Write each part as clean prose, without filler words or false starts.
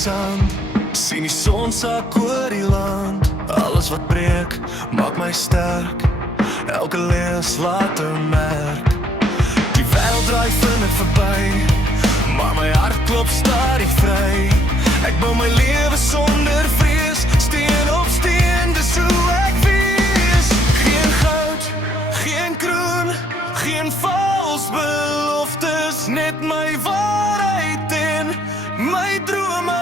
sand. Sien die son sak oor die land. Alles wat breek, maak my sterk. Elke lees laat 'n merk. Die wêreld draai vinnig verby, maar my hart klop stadig vry. Ek bou my lewe sonder vrees, steen op steen, dis hoe ek wees. Geen goud, geen kroon, geen vals beloftes, net my waarheid en my drome.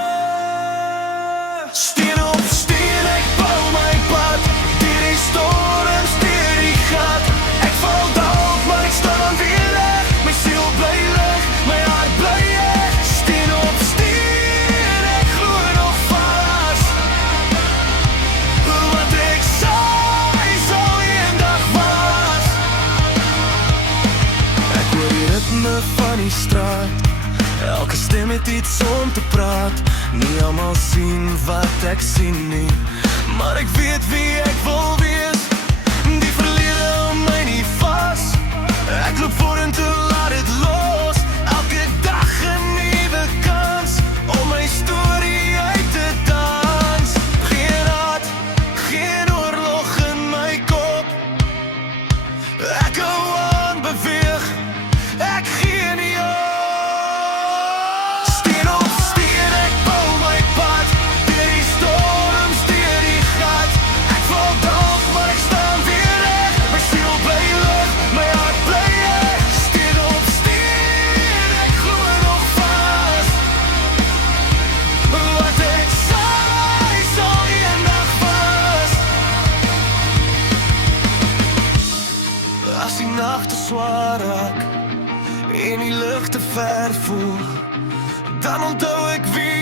Steen op steen, ek bou my pad, deur die storms, deur die gat. Ek val dalk, maar ek staan weer reg. My siel bly lig, my hart bly ek. Steen op steen, ek glo nog vas. Wat ek saai, sal eendag was. Ek hoor die ritme van die straat, elke stem het iets om te praat. Nie almal sien wat ek sien nie, maar ek weet wie ek wil wees. Die verlede hou my nie vas. Ek loop vorentoe, laat dit los. Elke dag 'n nuwe kans om my storie uit te dans. Geen haat, geen oorlog in my kop. Ek hou aan beweeg, ek gee nie op. Steen op steen, ek bou my pad, deur die storms, deur die gat. Ek val dalk, maar ek staan weer reg. My siel bly lig, my hart bly ek. Steen op steen, ek glo nog vas. Wat ek saai, sal eendag was. As die nagte swaar raak en die lug te ver voel, dan onthou ek wie